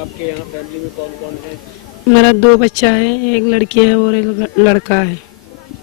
आपके यहाँ फैमिली में कौन कौन है? मेरा 2 बच्चा है, एक लड़की है और एक लड़का है।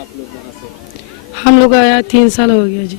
आप लोग वहाँ से? हम लोग आया 3 साल हो गया जी।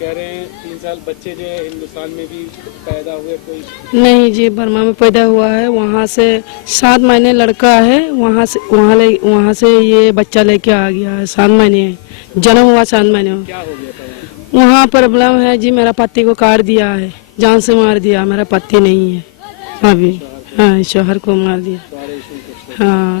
कह रहे हैं 3 साल बच्चे जो है हिंदुस्तान में भी पैदा हुए कोई? नहीं जी, बर्मा में पैदा हुआ है, वहाँ से 7 महीने लड़का है, वहाँ से ये बच्चा लेके आ गया है। 7 महीने जन्म हुआ, 7 महीने में। क्या हो गया था वहाँ? वहाँ प्रॉब्लम है जी, मेरा पति को काट दिया है, जान से मार दिया। मेरा पति नहीं है अभी। हाँ, शोहर को मार दिया। सारे इशू कुछ हाँ,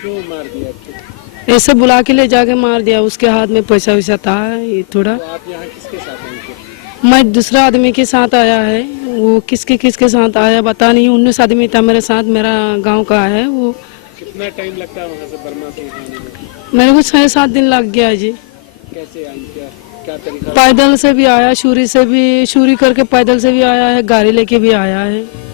क्यों मार दिया? ऐसे बुला के ले जाके मार दिया। उसके हाथ में पैसा वैसा था ये थोड़ा। तो आप यहाँ किसके साथ आए थे? मैं दूसरा आदमी के साथ आया है, वो किसके साथ आया पता नहीं। 19 आदमी था मेरे साथ, मेरा गांव का है वो। कितना टाइम लगता है वहाँ से बर्मा से यहाँ आने में? मेरे को 6-7 दिन लग गया जी। कैसे आए? क्या तरीका? पैदल से भी आया, शूरी करके पैदल से भी आया है, गाड़ी लेके भी आया है।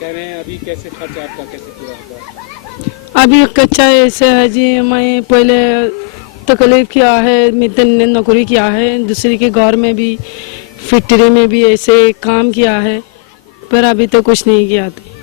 कह रहे हैं अभी कैसे खर्च आपका कैसे पूरा होगा? अभी कच्चा ऐसे है जी, मैं पहले तकलीफ किया है, मितन ने नौकरी किया है, दूसरी के घर में भी फैक्ट्री में भी ऐसे काम किया है, पर अभी तो कुछ नहीं किया था।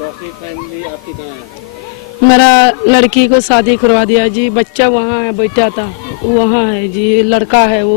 बाकी फैमिली आपकी कहाँ है? मेरा लड़की को शादी करवा दिया जी, बच्चा वहाँ है बैठा था, वहाँ है जी, लड़का है वो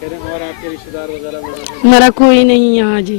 कह रहे हैं और आपके रिश्तेदार वगैरह वहाँ हैं? मेरा कोई नहीं यहाँ जी।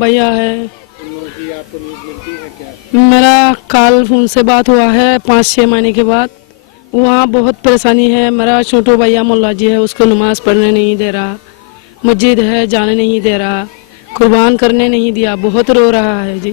भैया है। उन लोगों की आपको न्यूज़ मिलती है क्या? मेरा कल फोन से बात हुआ है 5-6 महीने के बाद। वहाँ बहुत परेशानी है। मेरा छोटू भैया मुल्ला जी है, उसको नमाज पढ़ने नहीं दे रहा, मस्जिद है जाने नहीं दे रहा, कुर्बान करने नहीं दिया, बहुत रो रहा है जी।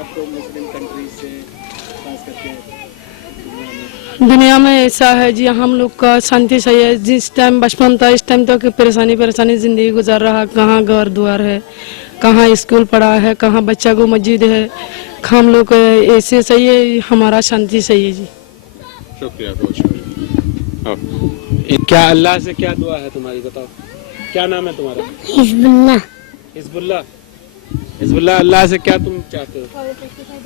आपको मुस्लिम कंट्री से खास करके दुनिया में? दुनिया में ऐसा है जी, हम लोग का शांति सही है। जिस टाइम बचपन था, इस टाइम तो परेशानी जिंदगी गुजार रहा। कहाँ घर द्वार है, कहाँ स्कूल पढ़ा है, कहाँ बच्चा को मस्जिद है। हम लोग ऐसे सही है, हमारा शांति सही है जी। शुक्रिया बहुत शुक्रिया। क्या अल्लाह से क्या दुआ है तुम्हारी बताओ? क्या नाम है तुम्हारा? हिजबुल्लाह। हिजबुल्लाह। हिजबुल्लाह, अल्लाह से क्या तुम चाहते हो?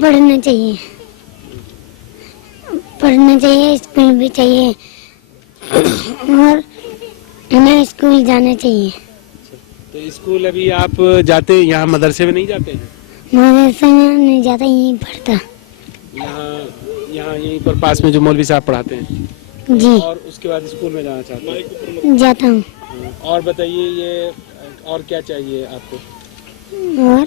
पढ़ना चाहिए, पढ़ना चाहिए, स्कूल भी चाहिए और हमें स्कूल जाना चाहिए। तो स्कूल अभी आप जाते हैं यहाँ, मदरसे में नहीं जाते हैं? मदरसा में नहीं जाता, यहीं पढ़ता। यहाँ यहाँ यहीं पर पास में जो मौलवी साहब पढ़ाते हैं, जी और उसके बाद स्कूल में जाना चाहते हैं? जाता हूँ। और बताइए ये और क्या चाहिए आपको? और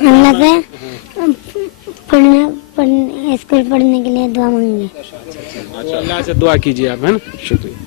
अल्लाह से पढ़ने स्कूल पढ़ने के लिए दुआ मांगे। तो अल्लाह से दुआ कीजिए आप, है ना? शुक्रिया।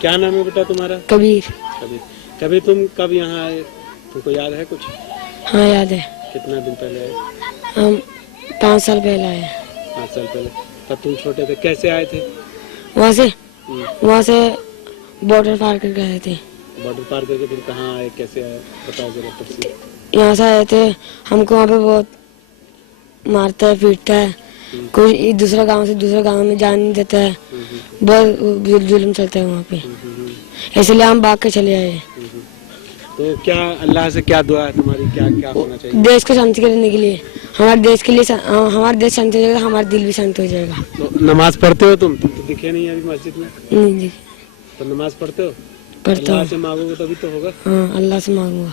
क्या नाम है बेटा तुम्हारा? कबीर। कभी कभी तुम कब यहाँ आए, तुमको याद है कुछ? हाँ याद है, कितना दिन पहले आए? हम 5 साल पहले आए। 5 साल पहले। तब तुम छोटे थे, कैसे आए थे? वहाँ से बॉर्डर पार कर गए थे। बॉर्डर पार करके फिर कहाँ आए, कैसे आए, बताओ जरा तफसील। यहाँ से आए थे, हमको वहाँ पे बहुत मारता है, पीटता है, कोई दूसरा गांव से दूसरे गांव में जाने नहीं देता है, बहुत जुल्म चलता है वहाँ पे, इसलिए हम भाग के चले आए। तो क्या अल्लाह से क्या दुआ है तुम्हारी, क्या क्या होना चाहिए? देश को शांति करने के लिए, हमारे देश के लिए, हमारा देश शांति हो जाएगा, हमारा दिल भी शांत हो जाएगा। तो नमाज पढ़ते हो तुम तो दिखे नहीं अभी मस्जिद में, नहीं जी, तो नमाज पढ़ते हो? पढ़ता अल्लाह हूँ। से मांगोगे तभी तो होगा। हाँ, अल्लाह से मांगूंगा।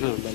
हाँ भाई।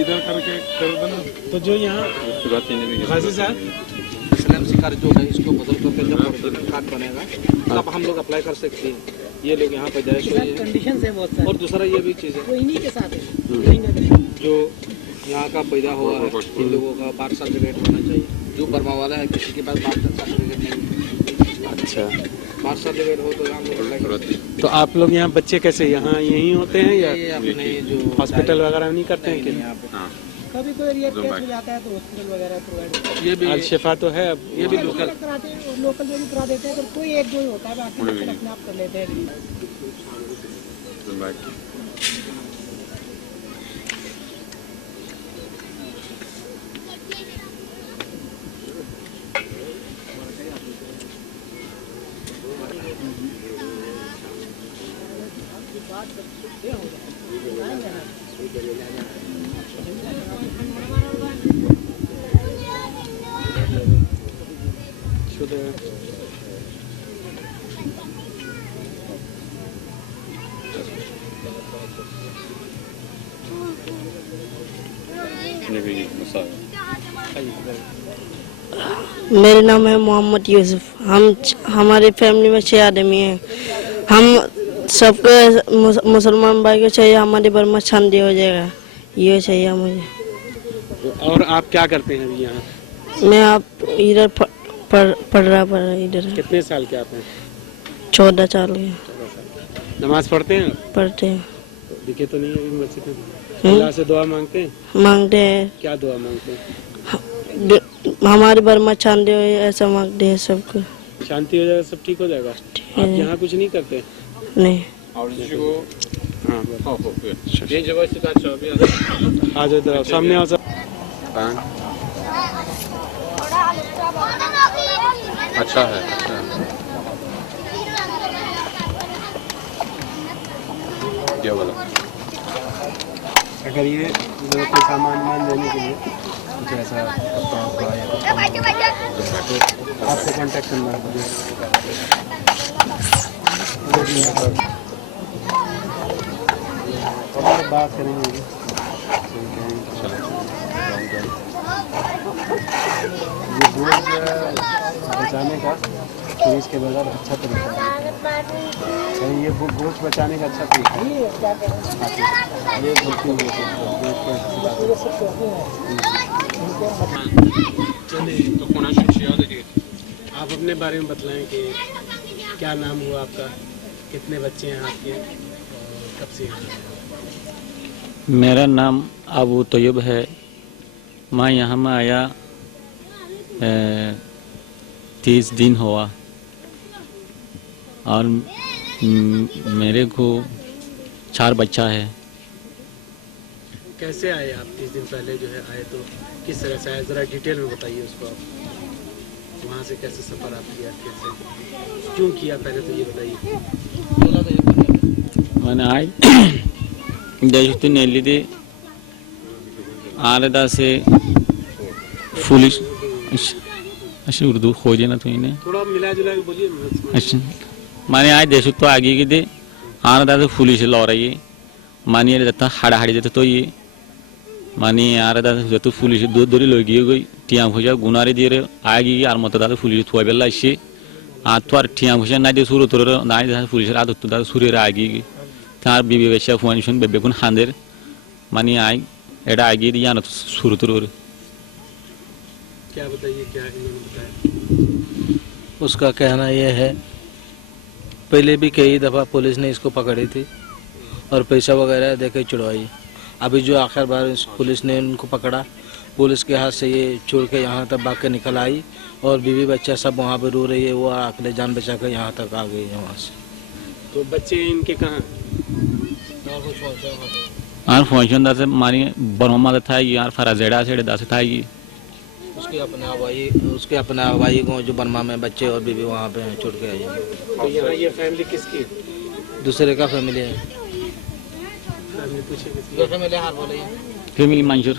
इधर करके कर देना। तो जो यहाँ उसके बाद तीन भी गाजी साहब इस्लाम कार्ड जो है इसको बदल करके जब ओरिजिनल कार्ड बनेगा तब हम लोग अप्लाई कर सकते हैं। ये लोग यहाँ पे जाए कंडीशन है बहुत सारी, और दूसरा ये भी चीज़ है वो इन्हीं के साथ है। जो यहाँ का पैदा हुआ है इन लोगों का बार्थ सर्टिफिकेट होना चाहिए। जो बर्मा वाला है किसी के पास बार्थ सर्टिफिकेट नहीं है, अच्छा, बार्थ सर्टिफिकेट हो तो हम लोग अप्लाई कर सकते हैं। तो आप लोग यहाँ बच्चे कैसे यहाँ यहीं होते हैं या ये अपने जो हॉस्पिटल वगैरह नहीं करते हैं? यहाँ पे हाँ कभी कोई रिएक्ट केस हो जाता है तो हॉस्पिटल वगैरह प्रोवाइड ये भी आज शिफा तो है अब। ये भी लोकल कराते हैं, लोकल जो भी करा देते हैं, तो कोई एक जो होता है, बाकी लोग अपने आप कर लेते हैं। बाकी नबी मुसा मेरा नाम है मोहम्मद यूसुफ। हमारी फैमिली में 6 आदमी हैं। हम सबके मुसलमान भाई को चाहिए हमारी बर्मा शांति हो जाएगा, ये चाहिए मुझे। और आप क्या करते हैं अभी यहाँ? मैं आप इधर पढ़ रहा इधर। कितने साल के आप हैं? 14 साल के। नमाज पढ़ते हैं? पढ़ते हैं। दिखे तो नहीं अभी मस्जिद में। अल्लाह से दुआ मांगते हैं? मांगते हैं। क्या दुआ मांगते हैं? हमारी बर्मा शांति हो ऐसा मांगते हैं सबको। शांति हो जाएगा, सब ठीक हो जाएगा। आप यहाँ कुछ नहीं करते? नहीं। हाँ, आ जाओ इधर, सामने आ जाओ। अच्छा है, अच्छा है। क्या बोला? अगर ये जरूरत के सामान मान देने के लिए कुछ ऐसा कपड़ा होगा या कुछ आपसे कांटेक्ट करना मुझे। बात करेंगे ये बोझ बचाने का पुलिस के बगैर अच्छा तरीका है। ये बोझ बचाने का अच्छा तरीका है। ये आप अपने बारे में बतलाएं कि क्या नाम हुआ आपका, कितने बच्चे हैं आपके, कब से यहाँ आए? मेरा नाम अबू तैयब है। मैं यहाँ में आया 30 दिन हुआ और मेरे को 4 बच्चा है। कैसे आए आप? 30 दिन पहले जो है आए तो किस तरह से आए, ज़रा डिटेल में बताइए उसको आप। वहाँ से कैसे सफ़र आप किया, कैसे क्यों किया, पहले तो ये बताइए। मैंने आए देश नेली दे आरदा से पुलिस अच्छा उर्दू खोजे ना तो इन्हें थोड़ा मिला जुला के बोलिए। अच्छा माने आए देश तो आगे की दे आरदा से पुलिस ला रही है मानी जाता हाड़ा हाड़ी जाते तो ये मानी आरदा से तो पुलिस दूरी लोग गई टिया भुजा गुनारे दिए आगे की आर मत दादा पुलिस थोड़ा बेला इसे आत्वार टिया भुजा ना दे सुर तो ना दे पुलिस रात तो दादा सूर्य आगे की तार बीबी बच्चा फोन सुन बेबे कुन हांदर मानी आए एडा आगे दिया ना सुर तो क्या बताइए, क्या इन्होंने बताया? उसका कहना यह है पहले भी कई दफ़ा पुलिस ने इसको पकड़ी थी और पैसा वगैरह देकर छुड़वाई। अभी जो आखिर बार पुलिस ने उनको पकड़ा, पुलिस के हाथ से ये छोड़ के यहाँ तक भाग के निकल आई और बीवी बच्चा सब वहाँ पे रो रही है। वो अकेले जान बचा कर यहाँ तक आ गई है वहाँ से। तो बच्चे इनके कहाँ? आर फंक्शन दासे मानी बरमा था यार फराजेड़ा से दासे था ये उसके अपने हवाई को जो बर्मा में बच्चे और बीवी वहाँ पे छोड़ के आई है। तो यहाँ ये फैमिली किसकी? दूसरे का फैमिली है। फैमिली पूछे किसकी? फैमिली मंजूर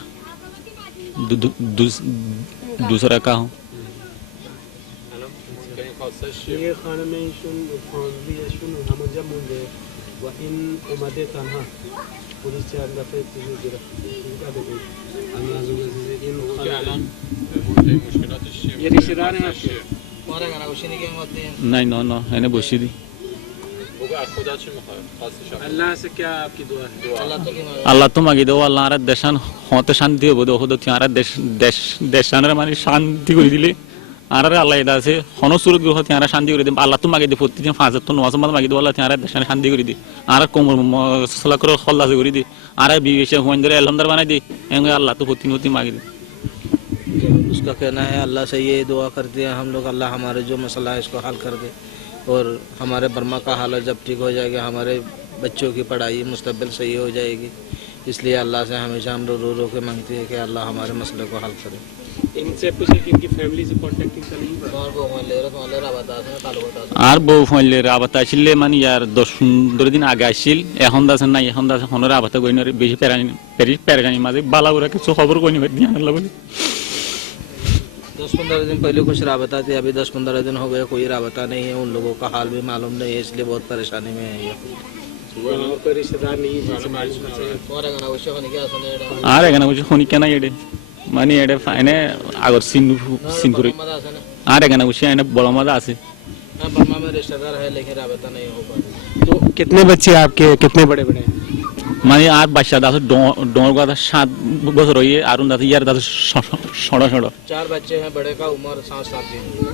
दूसरा का हूँ ये खाने में शुन फैमिली है शुन हम जब मुझे वो इन उम्मतें तन्हा पुलिस से अंदर पे तीनों गिरा इनका देखो अनाजों में से इन ये रिश्तेदार हैं आपके? नहीं नो नो मैंने बोशी दी अल्लाह से क्या आपकी दुआ है? अल्लाह तो मांगी दो अल्लाह रा देशान होते शांति हो दो हो त्यारा देशान रे मानी शांति कर दिले आरा अल्लाह इदा से हनो सुरत ग्रह त्यारा शांति कर दे अल्लाह तो मांगे दे प्रत्येक 5 तो 9 मत मांगी दो अल्लाह त्यारा देशान शांति कर दे आरा कोमर मसला करो खल्ला से कर दे आरा बीवेश होंदरे अल्हम्दुलिल्लाह बना दे एंगे अल्लाह तो प्रत्येक मांगी दे। उसका कहना है अल्लाह से ये दुआ करते हैं हम लोग अल्लाह हमारे जो मसला है इसको हल कर दे और हमारे बर्मा का हालत जब ठीक हो जाएगा हमारे बच्चों की पढ़ाई मुस्तकबिल सही हो जाएगी। इसलिए अल्लाह से हमेशा हम रो रो के मांगते हैं कि अल्लाह हमारे मसले को हल करे। इनसे पूछे कि इनकी फैमिली से कॉन्टेक्टिंग का नहीं हुआ। আর বউ ফাইলে আবাতা আসলে মানে আর 10-15 দিন আগে আসছিল, এখন দাসেন নাই, এখন দাসেন হনরে আবাতা কইনরে বেশি পেরানি মাঝে বালাবুরা কিছু খবর কইনি দিন আল্লাহ বলে। 10-15 दिन पहले कुछ राबता थी, अभी 10-15 दिन हो गए कोई राबता नहीं है। उन लोगों का हाल भी मालूम नहीं है, इसलिए बहुत परेशानी में है ये। और कोई रिश्तेदार नहीं है जिनसे मालूम है। আর এখানে কিছু শুনি কেন এডে মানে এডে ফাইনে আগর সিন করে আর এখানে কিছু এনে বড় মজা আছে। बर्मा में रिश्तेदार है लेकिन राबता नहीं हो पा। तो कितने बच्चे आपके, कितने बड़े बड़े हैं? মানে আর বাচ্চা দাস ডোর কথা 7 বছর হইয়ে আর উন দাস ইয়ার দাস সড় 4 बच्चे हैं, बड़े का उम्र 7 साल की है।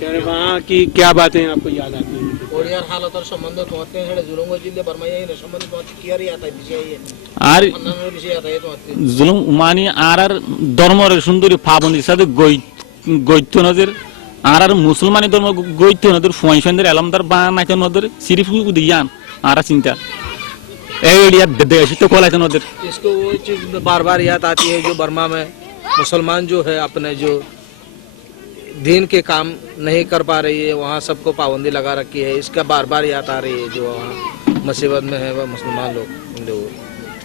कह रहे वहाँ की क्या बातें आपको याद आती हैं? और यार हालत और संबंध तो होते हैं जुलूम जिले बर्मा ये संबंध बहुत किया रही आता है विषय ये আর अन्ना विषय आता है तो आते জুলুম মানে আর ধর্মের সুন্দরী পাবন্দির সাথে গৈত্য নদের আর মুসলমানি ধর্ম গৈত্য নদের ফুয়াইফেন্দের এলামদার বা নাইতে নদের সিরিফ উদিয়ান আর চিন্তা এই এরিয়া দেশ তো কোলাইতে নদের। इसको वो चीज बार बार याद आती है जो बर्मा में मुसलमान जो है अपने जो दीन के काम नहीं कर पा रही है, वहाँ सबको पाबंदी लगा रखी है, इसका बार बार याद आ रही है। जो वहाँ मुसीबत में है वह मुसलमान लोग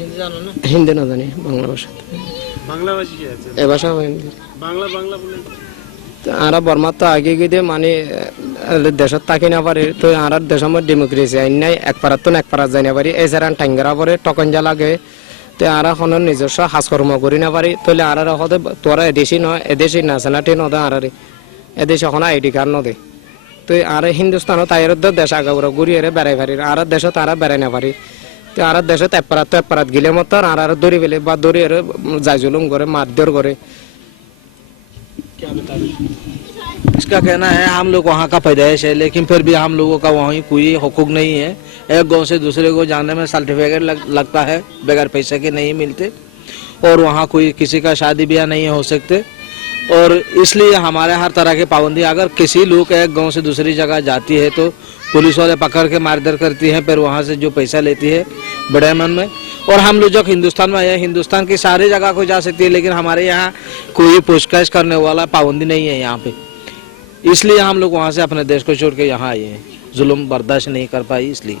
हिंदी जानो ना হিন্দি না জানি বাংলা ভাষা बांग्ला भाषी है सर? এ ভাষা হিন্দি बांग्ला बांग्ला बोले আর বর্মার তো আগে গিয়ে মানে দেশত থাকি না পারে তো আর দেশের মধ্যে ডেমোক্রেসি আইন নাই, এক পারাত তো এক পারাত যাই না পারি এছাড়া টাঙ্গেরা পরে টকঞ্জা লাগে তো আর এখন নিজস্ব কাজকর্ম করি না পারি তাহলে আর হতে তোরা এদেশি নয়, এদেশি ন্যাশনালিটি নদে আর এদেশে এখন আইডি কার্ড নদে তো আর হিন্দুস্তানও তাই দেশ আগাবরা ঘুরিয়ে বেড়াই পারি আর দেশত তারা বেড়াই না পারি তো আর দেশত এক পারাত গিলে মতো আর দৌড়ি ফেলে বা দৌড়ি যাই জুলুম করে মারধর করে। क्या बता रहे? इसका कहना है हम लोग वहाँ का पैदाइश है लेकिन फिर भी हम लोगों का वहीं कोई हुकूक नहीं है। एक गांव से दूसरे को जाने में सर्टिफिकेट लगता है, बगैर पैसे के नहीं मिलते, और वहाँ कोई किसी का शादी ब्याह नहीं हो सकते, और इसलिए हमारे हर तरह की पाबंदी। अगर किसी लोग एक गांव से दूसरी जगह जाती है तो पुलिस वाले पकड़ के मारधर करती हैं, फिर वहाँ से जो पैसा लेती है बड़े मन में। और हम लोग जब हिंदुस्तान में आए, हिंदुस्तान की सारी जगह को जा सकती है लेकिन हमारे यहाँ कोई पूछताछ करने वाला पाबंदी नहीं है यहाँ पे, इसलिए हम लोग वहाँ से अपने देश को छोड़ के यहाँ आए हैं। जुल्म बर्दाश्त नहीं कर पाई इसलिए।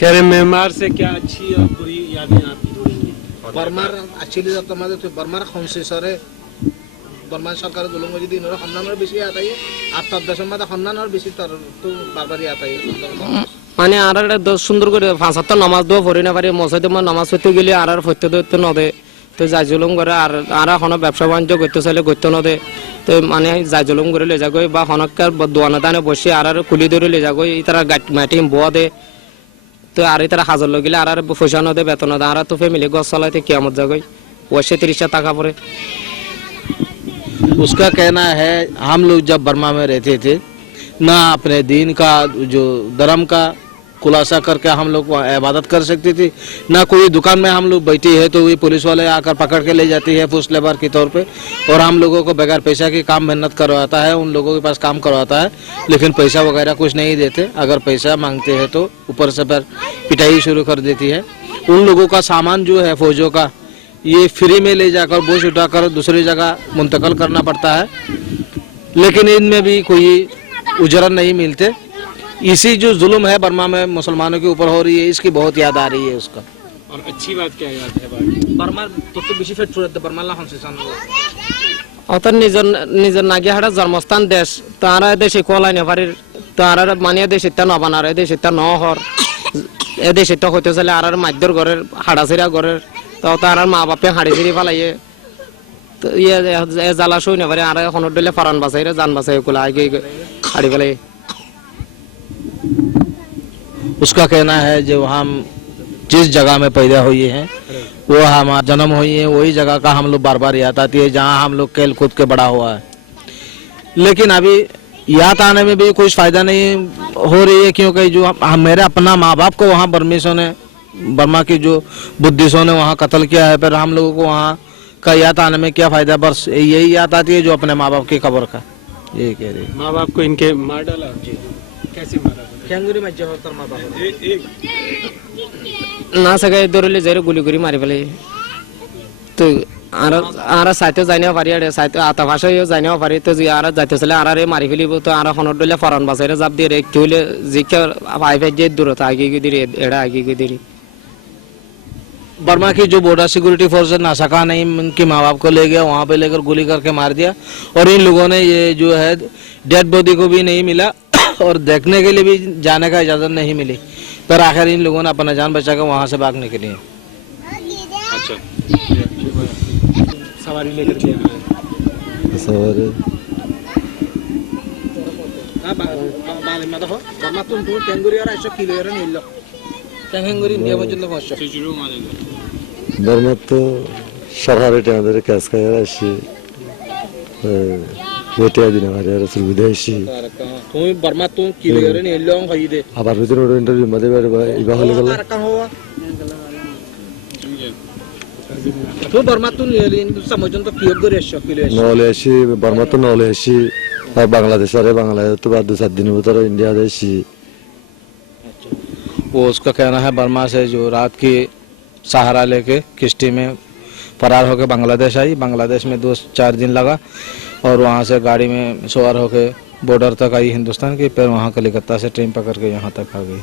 कह रहे म्यांमार से क्या अच्छी और बुरी यादें आपकी जुड़ी हैं? बर्मार actually जब तुम्हारे तो बर्मार कौन से सारे बर्मा सरकार जुल्म को यदि इन्होंने खन्ना में बेसी आता है आप तब दशम में खन्ना और बेसी तर तो बार आता है। মানে আর সুন্দর করে 5-7টা নামাজ দোয়া পড়ি না পারি, মসজিদে নামাজ পড়তে গেলে আর ফতে ধরতে নদে তো যাই জুলুম করে আর কোনো ব্যবসা বাণিজ্য করতে চাইলে করতে নদে তো মানে যাই জুলুম করে লে যাগই বা হনকার দোয়ানা দানে বসে আর কুলি ধরে লে যাগই তারা মাটি বোয়া দে তো আর তারা হাজার লগিলে আর পয়সা নদে বেতন দে আর তো ফ্যামিলি গছ চলাইতে কিয়ামত যাগই পয়সা 30 টাকা পরে। उसका कहना है हम लोग जब बर्मा में रहते थे ना अपने दीन का जो धर्म का खुलासा करके हम लोग इबादत कर सकते थे, ना कोई दुकान में हम लोग बैठे हैं तो वही पुलिस वाले आकर पकड़ के ले जाती है फुस लेबर के तौर पे, और हम लोगों को बगैर पैसा के काम मेहनत करवाता है, उन लोगों के पास काम करवाता है लेकिन पैसा वगैरह कुछ नहीं देते। अगर पैसा मांगते हैं तो ऊपर से फिर पिटाई शुरू कर देती है। उन लोगों का सामान जो है फौजों का ये फ्री में ले जाकर बोझ उठाकर दूसरी जगह मुंतकिल करना पड़ता है, लेकिन इनमें भी कोई उजरत नहीं मिलते। इसी जो जुल्म है बर्मा में मुसलमानों के ऊपर हो रही है इसकी बहुत याद आ रही है उसका। और अच्छी बात क्या याद है बाकी? बर्मा तो बेশি ফেট ফুরাতে बर्मा ला হনসেসান অতর নিজের নিজের নাকি হাড়া জন্মস্থান দেশ তারা দেশে কলাই না পারি তারা মানে দেশে তা নবানার দেশে তা নহর এদেশে তো হইতে চলে আর মাইদর ঘরের হাড়াছিরা ঘরের তো তার মা বাপে হাড়ি ছিড়ি ফেলাইয়ে তো ইয়ে জ্বালা সই না পারে আর এখন ডলে ফারান বাসাইরে জান বাসাই কুলা আগে হাড়ি ফেলাই। उसका कहना है जो हम जिस जगह में पैदा हुए हैं वो हमारा जन्म हुई है वही जगह का हम लोग बार बार याद आती है जहाँ हम लोग खेल कूद के बड़ा हुआ है, लेकिन अभी याद आने में भी कुछ फायदा नहीं हो रही है क्योंकि जो मेरे अपना माँ बाप को वहाँ बर्मिसों ने बर्मा की जो बुद्धिस्टों ने वहाँ कत्ल किया है, फिर हम लोगों को वहाँ का याद आने में क्या फायदा, बस यही याद आती है जो अपने माँ बाप की कब्र का, यही कह रही। माँ बाप को इनके मार डाला जी, कैसे मारा? कैंगुरी में जब होता माँ बाप ना सगळे दरले जर गुली गुली मारी पेले तो आरा साहित्य जाने पारी आड़े साहित्य आता भाषा यो जाने पारी तो जी आरा जाते चले आरा रे मारी फेली तो आरा खनर डले फरान बासारे जाब दे रे क्योले जिके आइ पे जे दूर था आगे की दिरी एड़ा आगे की दिरी। बर्मा की जो बॉर्डर सिक्योरिटी फोर्स ना सका नहीं, उनके माँ बाप को ले गया वहाँ पे लेकर गोली करके मार दिया और इन लोगों ने ये जो है डेड बॉडी को भी नहीं मिला और देखने के लिए भी जाने का इजाजत नहीं मिली, पर आखिर इन लोगों ने अपना जान बचाकर वहाँ से भाग निकली। अच्छा, सवारी लेकर के सवारी बर्मातो सरकारि टाइम कैश का यार ऐसी बेटिया दिन हमारे सुविधा ऐसी तुम्हें बर्मा तुम किलोमीटर नहीं लोग खाई दे अब आप इधर इंटरव्यू मध्य बारे इबाह ले गला तो बर्मा तुम समझो तो क्यों करे किलो नॉले ऐसी बर्मा तो नॉले ऐसी और बांग्लादेश अरे बांग्लादेश तो बाद 7 दिन उतर इंडिया ऐसी। वो उसका कहना है बर्मा से जो रात की सहारा लेके किश्ती में फरार होकर बांग्लादेश आई, बांग्लादेश में 2-4 दिन लगा और वहाँ से गाड़ी में सवार होकर बॉर्डर तक आई हिंदुस्तान की, फिर वहाँ कलकत्ता से ट्रेन पकड़ के यहाँ तक आ गई।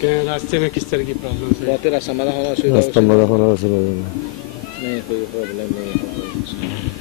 क्या रास्ते में किस तरह की प्रॉब्लम है? बहुत रास्ता मदा होना रास्ता मदा होना वैसे नहीं, कोई प्रॉब्लम नहीं है।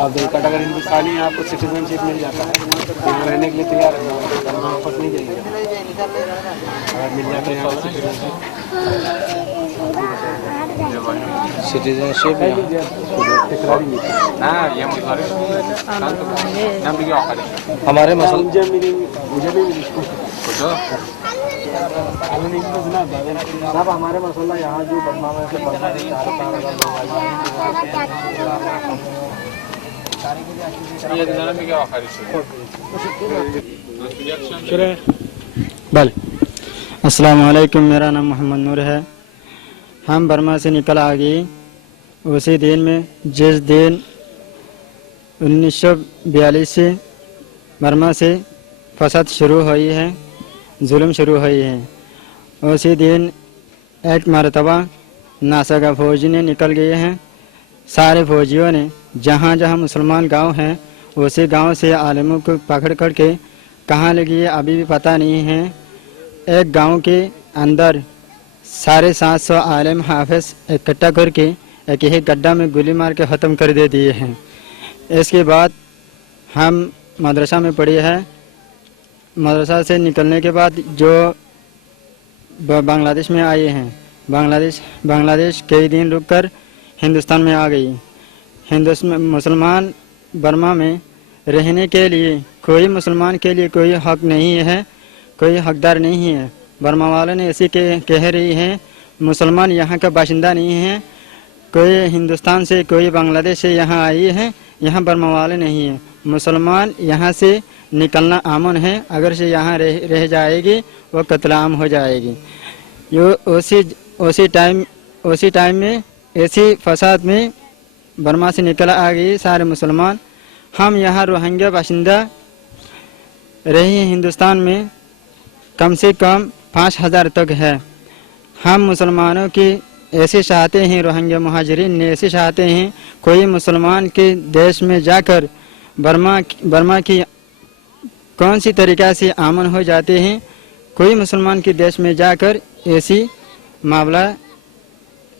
आप अगर हिंदुस्तानी हैं आपको सिटीजनशिप मिल जाता है, यहाँ रहने के लिए तैयार है, वहाँ वापस नहीं जाएंगे। अगर मिल जाते हैं सिटीजनशिप हमारे मसल हमारे मसला यहाँ जो बदमाश है बल अस्सलाम वालेकुम, मेरा नाम मोहम्मद नूर है। हम बर्मा से निकल आ गए उसी दिन में जिस दिन 1942 से बर्मा से फसाद शुरू हुई है, जुल्म शुरू हुई है। उसी दिन एक मरतबा नासगा फौजी ने निकल गए हैं, सारे फौजियों ने जहाँ जहाँ मुसलमान गांव हैं उसी गांव से आलिमों को पकड़ करके कहाँ ले गए अभी भी पता नहीं है। एक गांव के अंदर 750 आलिम हाफिज इकट्ठा करके एक ही गड्ढा में गोली मार के ख़त्म कर दे दिए हैं। इसके बाद हम मदरसा में पढ़े हैं। मदरसा से निकलने के बाद जो बांग्लादेश में आए हैं, बांग्लादेश कई दिन रुककर हिंदुस्तान में आ गई। हिंदुस्तान मुसलमान बर्मा में रहने के लिए कोई मुसलमान के लिए कोई हक नहीं है, कोई हकदार नहीं है। बर्मा वालों ने ऐसे कह रही हैं मुसलमान यहाँ का बाशिंदा नहीं है, कोई हिंदुस्तान से कोई बांग्लादेश से यहाँ आई है, यहाँ बर्मा वाले नहीं है। मुसलमान यहाँ से निकलना आमन है, अगर से यहाँ रह जाएगी वो कत्लेआम हो जाएगी। यो उसी टाइम में ऐसी फसाद में बर्मा से निकल आ गई सारे मुसलमान। हम यहाँ रोहिंग्या बाशिंदा रही हिंदुस्तान में कम से कम 5000 तक है। हम मुसलमानों की ऐसे चाहते हैं, रोहिंग्या मुहाजिरीन ने ऐसे चाहते हैं कोई मुसलमान के देश में जाकर बर्मा की कौन सी तरीक़ा से आमन हो जाते हैं। कोई मुसलमान के देश में जाकर ऐसी मामला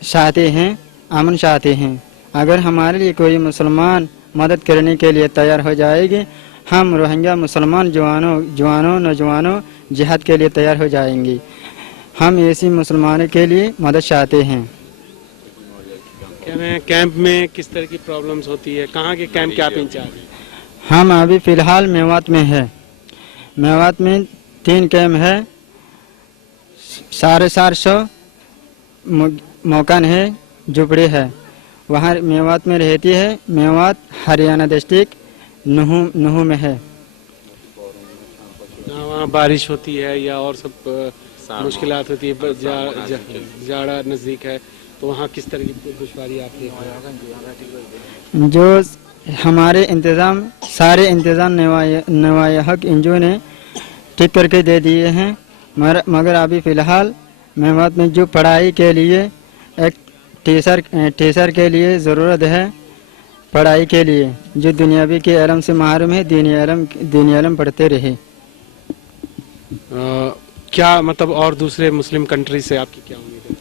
चाहते हैं, आमन चाहते हैं। अगर हमारे लिए कोई मुसलमान मदद करने के लिए तैयार हो जाएगी, हम रोहिंग्या मुसलमान जवानों नौजवानों जिहाद के लिए तैयार हो जाएंगे। हम ऐसी मुसलमानों के लिए मदद चाहते हैं। कैंप में किस तरह की प्रॉब्लम्स होती है? कहाँ के कैंप के आप इंचार्ज हैं? हम अभी फ़िलहाल मेवात में है। मेवात में 3 कैंप है, 450 मकान है, झुपड़ी है। वहाँ मेवात में रहती है। मेवात हरियाणा डिस्ट्रिक्ट नूहू में है। वहाँ बारिश होती है या और सब मुश्किलात होती है, जाड़ा नज़दीक है, तो वहाँ किस तरह की दुश्वारी आती है? जो हमारे इंतज़ाम सारे इंतज़ाम नवायहक इंजो ने ठीक करके दे दिए हैं, मगर अभी फ़िलहाल मेवात में जो पढ़ाई के लिए एक टीचर के लिए ज़रूरत है, पढ़ाई के लिए जो दुनियावी के इल्म से माहरूम है, दीनी इल्म पढ़ते रहे। क्या मतलब और दूसरे मुस्लिम कंट्री से आपकी क्या उम्मीद है?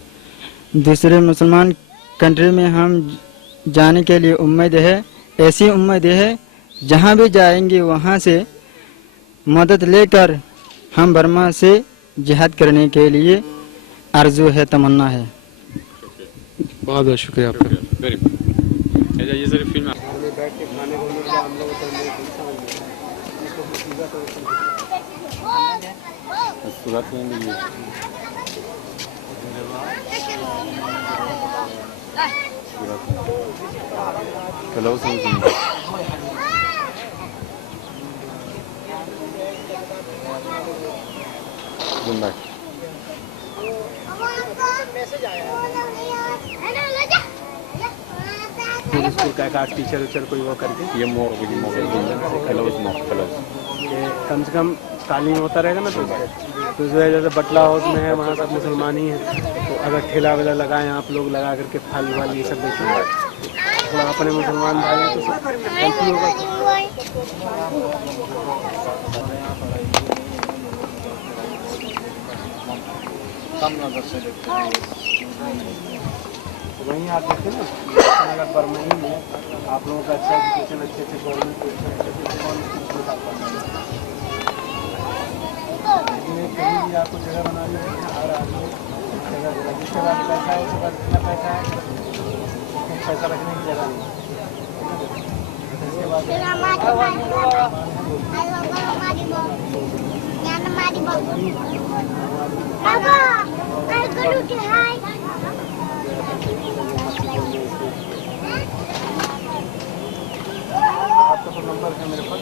दूसरे मुसलमान कंट्री में हम जाने के लिए उम्मीद है, ऐसी उम्मीद है जहाँ भी जाएंगे वहाँ से मदद लेकर हम बर्मा से जिहाद करने के लिए आरज़ू है, तमन्ना है। बहुत बहुत शुक्रिया आपका। Very good. ये सारी फिल्म में बैठ के खाने को मिल रहा, हम लोग तो नहीं समझ में इसको सीधा तो सूरत में नहीं चलो समझ स्कूल का एक आर्ट टीचर कोई वो करके ये मोर कम से कम तालीम होता रहेगा ना, तो जो है जैसे बटला हाउस में है वहाँ सब मुसलमान ही हैं, तो अगर ठेला वेला लगाएं आप लोग लगा करके फल वाल ये सब बेचेंगे, तो अपने मुसलमान भाई हैं तो सब हेल्प ही होगा। वहीं आप देखते ना, अगर बर्मा में आप लोगों का अच्छा एजुकेशन अच्छे गवर्नमेंट कहीं भी आपको जगह बनानी है, हर आदमी जगह जिसके पास पैसा है उसके पास कितना पैसा है, पैसा रखने की जगह नहीं। आपका तो नंबर है मेरे पास।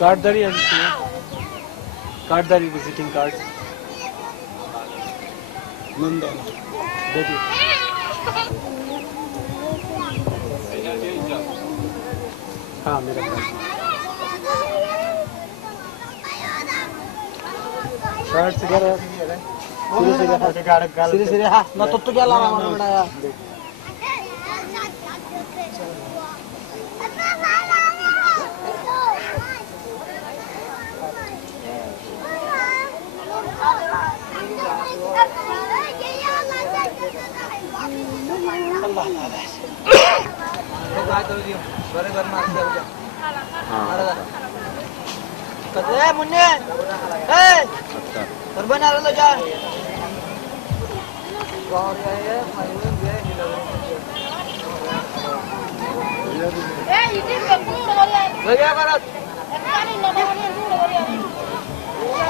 कार्डदारी है, कार्डदारी विजिटिंग कार्ड देखिए। हाँ मेरा शर्ट सीधे हाँ ना तो क्या ला रहा हूँ बेटा मुन्ने बना लो जा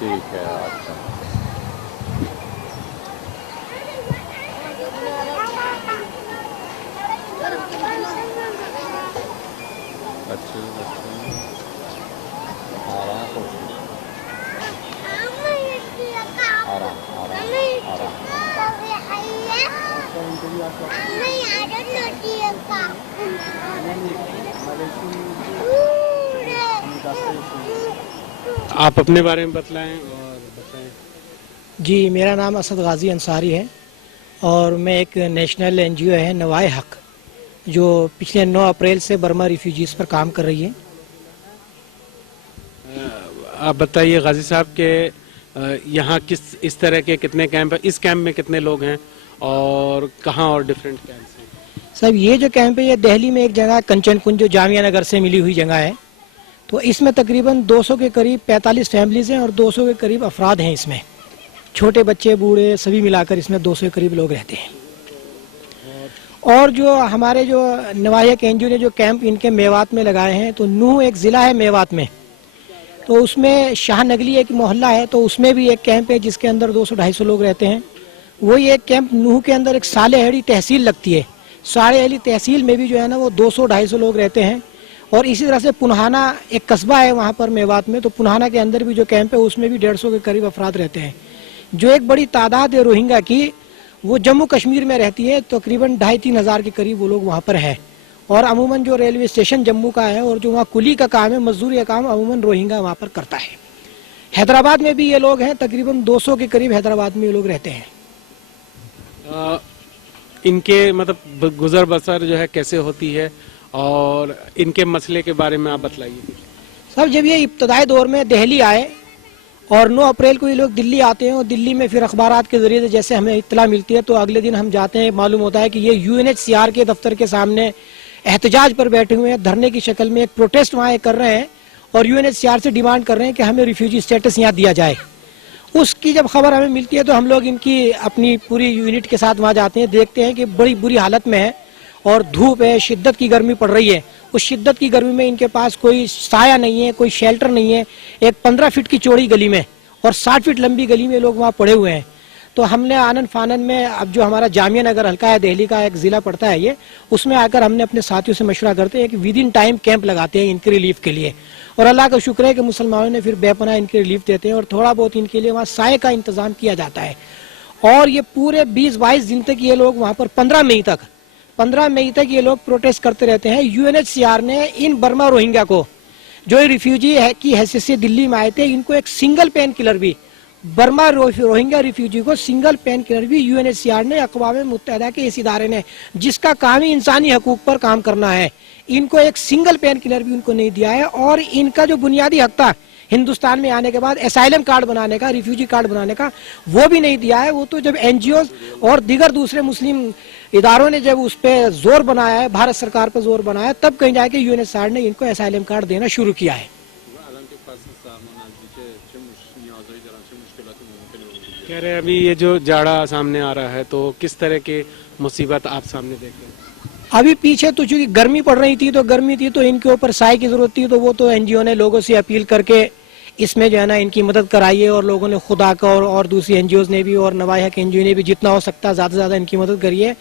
ठीक है अच्छा आप अपने बारे में बतलाएं और बताएं। जी, मेरा नाम असद गाजी अंसारी है और मैं एक नेशनल एनजीओ है नवाए हक, जो पिछले 9 अप्रैल से बर्मा रिफ्यूजीज़ पर काम कर रही है। आप बताइए गाजी साहब के यहाँ किस इस तरह के कितने कैंप हैं, इस कैंप में कितने लोग हैं और कहाँ और डिफरेंट कैंप्स हैं? साहब, ये जो कैंप है ये दिल्ली में एक जगह कंचन कुंज जो जामिया नगर से मिली हुई जगह है, तो इसमें तकरीबन 200 के करीब 45 फैमिलीज़ हैं और 200 के करीब अफराद हैं। इसमें छोटे बच्चे बूढ़े सभी मिलाकर इसमें 200 के करीब लोग रहते हैं। और जो हमारे जो नवायक एनजीओ ने जो कैंप इनके मेवात में लगाए हैं, तो नूह एक ज़िला है मेवात में, तो उसमें शाहनगली एक मोहल्ला है, तो उसमें भी एक कैंप है जिसके अंदर 200-250 लोग रहते हैं। वही एक कैंप नूह के अंदर एक सालेहड़ी तहसील लगती है, सालेहड़ी तहसील में भी जो है ना वो 200-250 लोग रहते हैं। और इसी तरह से पुनहाना एक कस्बा है वहाँ पर मेवात में, तो पुनहाना के अंदर भी जो कैंप है उसमें भी 150 के करीब अफराद रहते हैं। जो एक बड़ी तादाद है रोहिंग्या की, वो जम्मू कश्मीर में रहती है, तकरीबन 2,500-3 हज़ार के करीब वो लोग वहाँ पर है। और अमूमन जो रेलवे स्टेशन जम्मू का है और जो वहाँ कुली का काम है, मजदूरी का काम अमूमन रोहिंग्या वहाँ पर करता है। हैदराबाद में भी ये लोग हैं, तकरीबन 200 के करीब हैदराबाद में ये लोग रहते हैं। इनके मतलब गुजर बसर जो है कैसे होती है और इनके मसले के बारे में आप बतलाइए। सब जब ये इब्तदाई दौर में दिल्ली आए और 9 अप्रैल को ये लोग दिल्ली आते हैं और दिल्ली में फिर अखबारात के जरिए से जैसे हमें इत्तला मिलती है, तो अगले दिन हम जाते हैं, मालूम होता है कि ये UNHCR के दफ्तर के सामने एहतजाज पर बैठे हुए हैं, धरने की शक्ल में एक प्रोटेस्ट वहाँ कर रहे हैं और UNHCR से डिमांड कर रहे हैं कि हमें रिफ्यूजी स्टेटस यहाँ दिया जाए। उसकी जब खबर हमें मिलती है तो हम लोग इनकी अपनी पूरी यूनिट के साथ वहाँ जाते हैं, देखते हैं कि बड़ी बुरी हालत में है और धूप है, शिद्दत की गर्मी पड़ रही है। उस शिद्दत की गर्मी में इनके पास कोई साया नहीं है, कोई शेल्टर नहीं है। एक 15 फीट की चौड़ी गली में और 60 फीट लंबी गली में लोग वहाँ पड़े हुए हैं। तो हमने आनन फानन में, अब जो हमारा जामिया नगर हल्का है, दिल्ली का एक ज़िला पड़ता है ये, उसमें आकर हमने अपने साथियों से मशवरा करते हैं कि विद इन टाइम कैंप लगाते हैं इनके रिलीफ के लिए। और अल्लाह का शुक्र है कि मुसलमानों ने फिर बेपनाह इनके रिलीफ देते हैं और थोड़ा बहुत इनके लिए वहाँ साए का इंतज़ाम किया जाता है। और ये पूरे 20-22 दिन तक ये लोग वहाँ पर 15 मई तक ये लोग प्रोटेस्ट करते रहते हैं। UNHCR ने इन बर्मा रोहिंग्या को, जो रिफ्यूजी है की हैसियत से दिल्ली में आए थे, इनको एक सिंगल पेन किलर भी, बर्मा रोहिंग्या रिफ्यूजी को सिंगल पेन किलर भी UNHCR ने, अक़वाम मुत्तहिदा के इस इदारे ने जिसका काम ही इंसानी हकूक पर काम करना है, इनको एक सिंगल पेन किलर भी उनको नहीं दिया है। और इनका जो बुनियादी हक था हिंदुस्तान में आने के बाद एसाइलम कार्ड बनाने का, रिफ्यूजी कार्ड बनाने का, वो भी नहीं दिया है। वो तो जब NGOs और दीगर दूसरे मुस्लिम इदारों ने जब उस पर जोर बनाया है, भारत सरकार पर जोर बनाया, तब कहीं जाके UNHCR ने इनको एसाइलम कार्ड देना शुरू किया है। कह रहे हैं अभी ये जो जाड़ा सामने आ रहा है, तो किस तरह के मुसीबत आप सामने देख रहे हैं? अभी पीछे तो चूंकि गर्मी पड़ रही थी, तो इनके ऊपर साए की जरूरत थी, तो वो तो NGO ने लोगों से अपील करके इसमें जो है ना इनकी मदद कराई है। और लोगों ने खुदा का और दूसरी NGOs ने भी और नवाए हक NGO ने भी जितना हो सकता है ज़्यादा से ज़्यादा इनकी मदद करी है।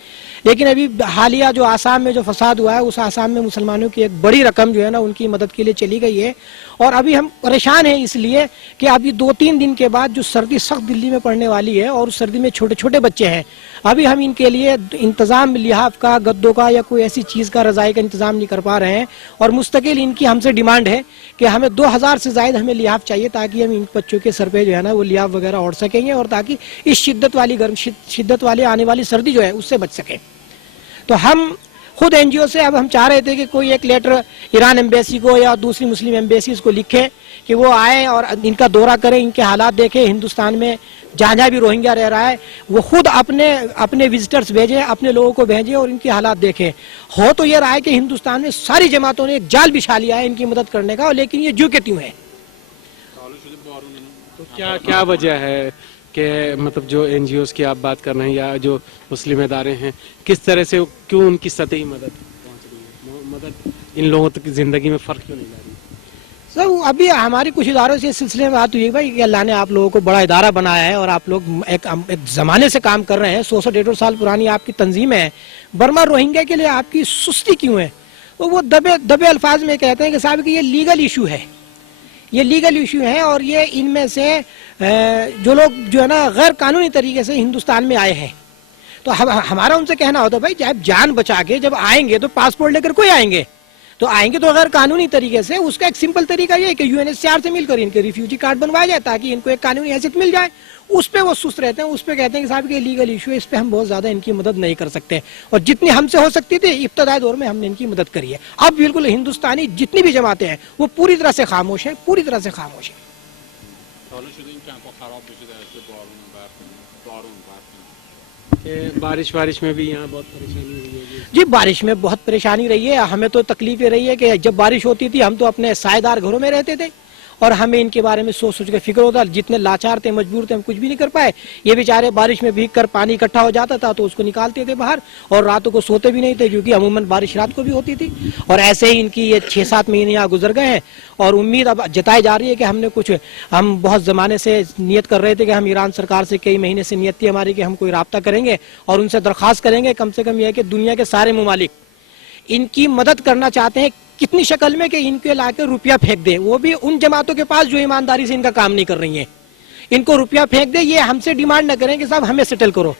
लेकिन अभी हालिया जो आसाम में जो फसाद हुआ है, उस आसाम में मुसलमानों की एक बड़ी रकम जो है ना उनकी मदद के लिए चली गई है। और अभी हम परेशान हैं इसलिए कि अभी 2-3 दिन के बाद जो सर्दी सख्त दिल्ली में पड़ने वाली है और उस सर्दी में छोटे छोटे बच्चे हैं, अभी हम इनके लिए इंतज़ाम लिहाफ का, गद्दों का या कोई ऐसी चीज़ का, रज़ाई का इंतज़ाम नहीं कर पा रहे हैं। और मुस्तकिल इनकी हमसे डिमांड है कि हमें 2000 से ज़ायद हमें लिहाफ चाहिए, ताकि हम इन बच्चों के सर पे जो है ना वो लिहाफ वगैरह ओढ़ सकेंगे और ताकि इस शिद्दत वाली आने वाली सर्दी जो है उससे बच सकें। तो हम खुद NGO से अब हम चाह रहे थे कि कोई एक लेटर ईरान एम्बेसी को या दूसरी मुस्लिम एम्बेसीज को लिखें कि वो आए और इनका दौरा करें, इनके हालात देखें। हिंदुस्तान में जहाँ भी रोहिंग्या रह रहा है वो खुद अपने विजिटर्स भेजें, अपने लोगों को भेजें और इनके हालात देखें। हो तो ये रहा है कि हिंदुस्तान में सारी जमातों ने एक जाल बिछा लिया है इनकी मदद करने का, लेकिन ये ज्यों के त्यों है। तो क्या वजह है कि मतलब जो NGOs की आप बात कर रहे हैं या जो मुस्लिम इदारे हैं, किस तरह से क्यों उनकी सतही मदद पहुंच रही है, मदद इन लोगों तक जिंदगी में फ़र्क क्यों नहीं ला रही? सर, अभी हमारी कुछ इदारों से इस सिलसिले में बात हुई है भाई कि अल्लाह ने आप लोगों को बड़ा इदारा बनाया है और आप लोग एक ज़माने से काम कर रहे हैं, 100-150 साल पुरानी आपकी तंजीम है। बर्मा रोहिंग्या के लिए आपकी सुस्ती क्यों है? तो वो दबे अल्फाज में कहते हैं कि साहब कि ये लीगल इशू है, ये लीगल इशू है और ये इनमें से जो लोग जो है ना गैर कानूनी तरीके से हिंदुस्तान में आए हैं, तो हमारा उनसे कहना होता है भाई जब जान बचा के जब आएंगे तो पासपोर्ट लेकर कोई आएंगे, तो आएंगे तो अगर कानूनी तरीके से, उसका एक सिंपल तरीका ये है कि यूएनएचसीआर से मिलकर इनके रिफ्यूजी कार्ड बनवाया जाए ताकि इनको एक कानूनी हैसियत मिल जाए। उस पे वो सुस्त रहते हैं, उस पे कहते हैं कि साहब ये लीगल इशू है, इस पे हम बहुत ज्यादा इनकी मदद नहीं कर सकते। और जितनी हमसे हो सकती थी इब्तदाई दौर में हमने इनकी मदद करी है। अब बिल्कुल हिंदुस्तानी जितनी भी जमातें हैं वो पूरी तरह से खामोश है, पूरी तरह से खामोश है। कि बारिश में भी यहाँ बहुत परेशानी हुई है जी, बारिश में बहुत परेशानी रही है। हमें तो तकलीफ ये रही है कि जब बारिश होती थी हम तो अपने सायेदार घरों में रहते थे और हमें इनके बारे में सोच सोच के फिक्र होता। जितने लाचार थे, मजबूर थे, हम कुछ भी नहीं कर पाए। ये बेचारे बारिश में भीग कर पानी इकट्ठा हो जाता था तो उसको निकालते थे बाहर, और रातों को सोते भी नहीं थे क्योंकि अमूमन बारिश रात को भी होती थी। और ऐसे ही इनकी ये 6-7 महीने यहाँ गुजर गए हैं और उम्मीद अब जताई जा रही है कि हम बहुत जमाने से नियत कर रहे थे कि हम ईरान सरकार से, कई महीने से नियत थी हमारी कि हम कोई राब्ता करेंगे और उनसे दरख्वास्त करेंगे कम से कम यह कि दुनिया के सारे ममालिक इनकी मदद करना चाहते हैं। कितनी शक्ल में कि इनके लाके रुपया फेंक दे, वो भी उन जमातों के पास जो ईमानदारी से इनका काम नहीं कर रही हैं। इनको रुपया फेंक दे, ये हमसे डिमांड न करें कि साहब हमें सेटल करो।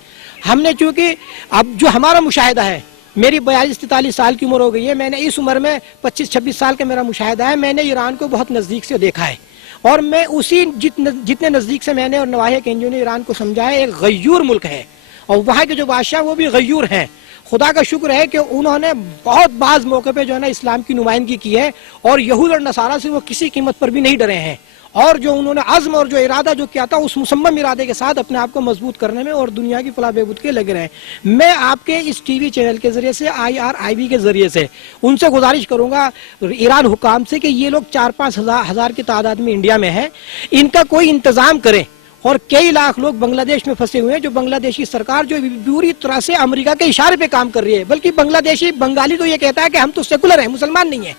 हमने चूंकि अब जो हमारा मुशाहिदा है, मेरी 42-43 साल की उम्र हो गई है, मैंने इस उम्र में 25-26 साल का मेरा मुशाहिदा है। मैंने ईरान को बहुत नजदीक से देखा है और मैं उसी जितने नजदीक से मैंने और नवाहिया के एनजीओ ने ईरान को समझा है, एक गयूर मुल्क है और वहाँ के जो बादशाह वो भी गयूर हैं। खुदा का शुक्र है कि उन्होंने बहुत बाज मौके पे जो है ना इस्लाम की नुमाइंदगी की है और यहूद और नसारा से वो किसी कीमत पर भी नहीं डरे हैं। और जो उन्होंने अज़्म और जो इरादा जो किया था उस मुसम्मम इरादे के साथ अपने आप को मजबूत करने में और दुनिया की फलाह बहबूद के लगे रहे। मैं आपके इस टीवी चैनल के जरिए से, IRIB के जरिए से उनसे गुजारिश करूंगा ईरान हुकाम से कि ये लोग 4-5 हजार की तादाद में इंडिया में है, इनका कोई इंतजाम करें। और कई लाख लोग बांग्लादेश में फंसे हुए हैं, जो बांग्लादेशी सरकार जो पूरी तरह से अमेरिका के इशारे पे काम कर रही है। बल्कि बांग्लादेशी बंगाली तो ये कहता है कि हम तो सेकुलर हैं, मुसलमान नहीं है,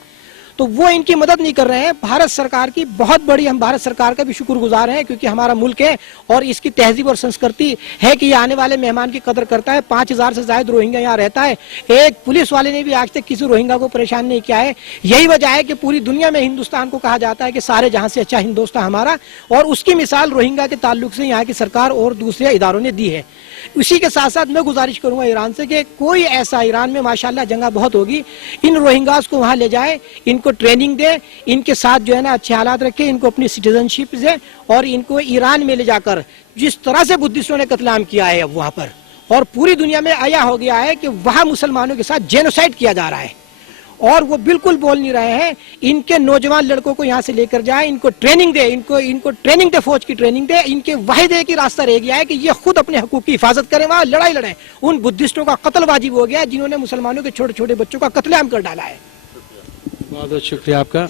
तो वो इनकी मदद नहीं कर रहे हैं। भारत सरकार की बहुत बड़ी, हम भारत सरकार का भी शुक्रगुजार हैं क्योंकि हमारा मुल्क है और इसकी तहजीब और संस्कृति है कि ये आने वाले मेहमान की कदर करता है। 5000 से ज्यादा रोहिंग्या यहाँ रहता है। एक पुलिस वाले ने भी आज तक किसी रोहिंग्या को परेशान नहीं किया है। यही वजह है कि पूरी दुनिया में हिंदुस्तान को कहा जाता है कि सारे जहां से अच्छा हिंदुस्तान हमारा, और उसकी मिसाल रोहिंग्या के ताल्लुक से यहाँ की सरकार और दूसरे इदारों ने दी है। उसी के साथ साथ मैं गुजारिश करूंगा ईरान से कि कोई ऐसा, ईरान में माशाल्लाह जगह बहुत होगी, इन रोहिंग्यास को वहां ले जाए, इनको ट्रेनिंग दे, इनके साथ जो है ना अच्छे हालात रखे, इनको अपनी सिटीजनशिप दे और इनको ईरान में ले जाकर जिस तरह से बुद्धिस्टों ने कत्लेआम किया है अब वहां पर, और पूरी दुनिया में आया हो गया है कि वहां मुसलमानों के साथ जेनोसाइड किया जा रहा है और वो बिल्कुल बोल नहीं रहे हैं। इनके नौजवान लड़कों को यहाँ से लेकर जाए, इनको ट्रेनिंग दे, इनको ट्रेनिंग दे, फौज की ट्रेनिंग दे। इनके वाहिद एक ही रास्ता रह गया है कि ये खुद अपने हकूक की हिफाजत करें, वहां लड़ाई लड़ें। उन बुद्धिस्टों का कत्ल वाजिब हो गया है जिन्होंने मुसलमानों के छोटे छोटे बच्चों का कत्लेआम कर डाला है। बहुत बहुत शुक्रिया आपका।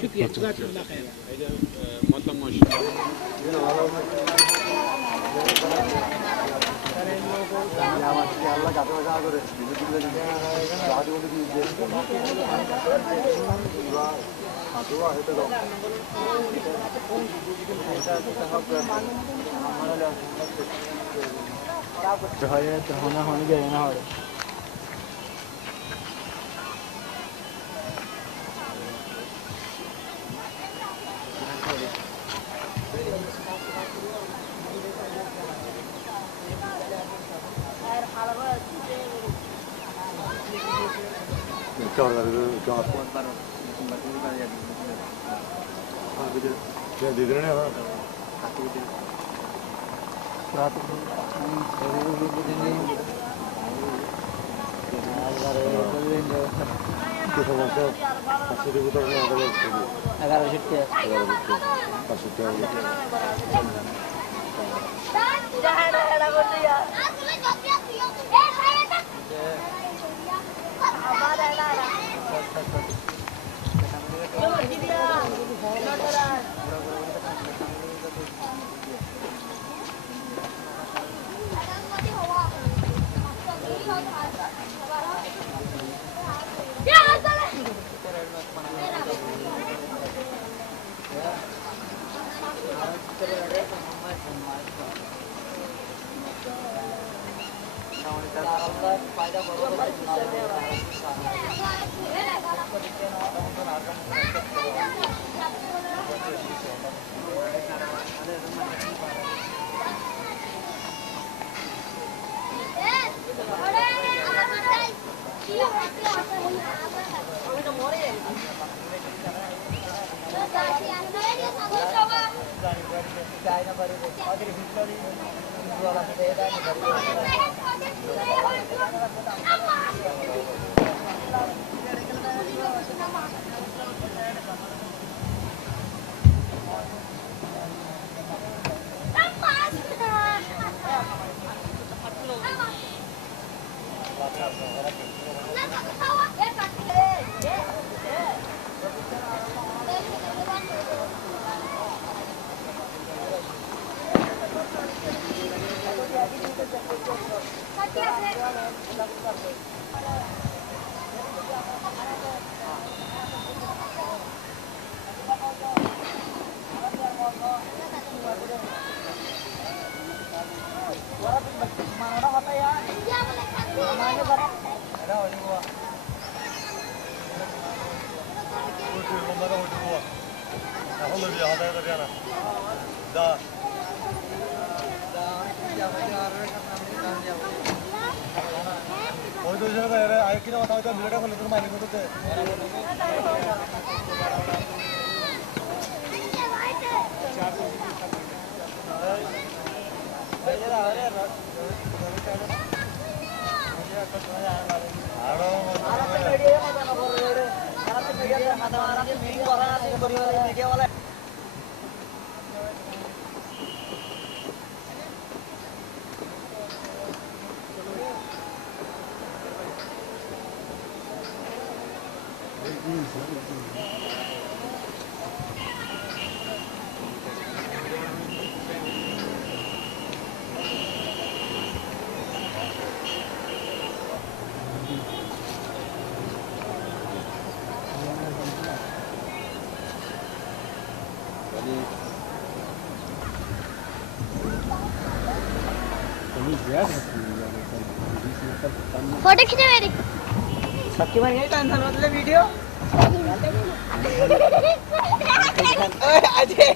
फोटो खींचे मेरी सबके बन गई टेंशन मतलब वीडियो अजय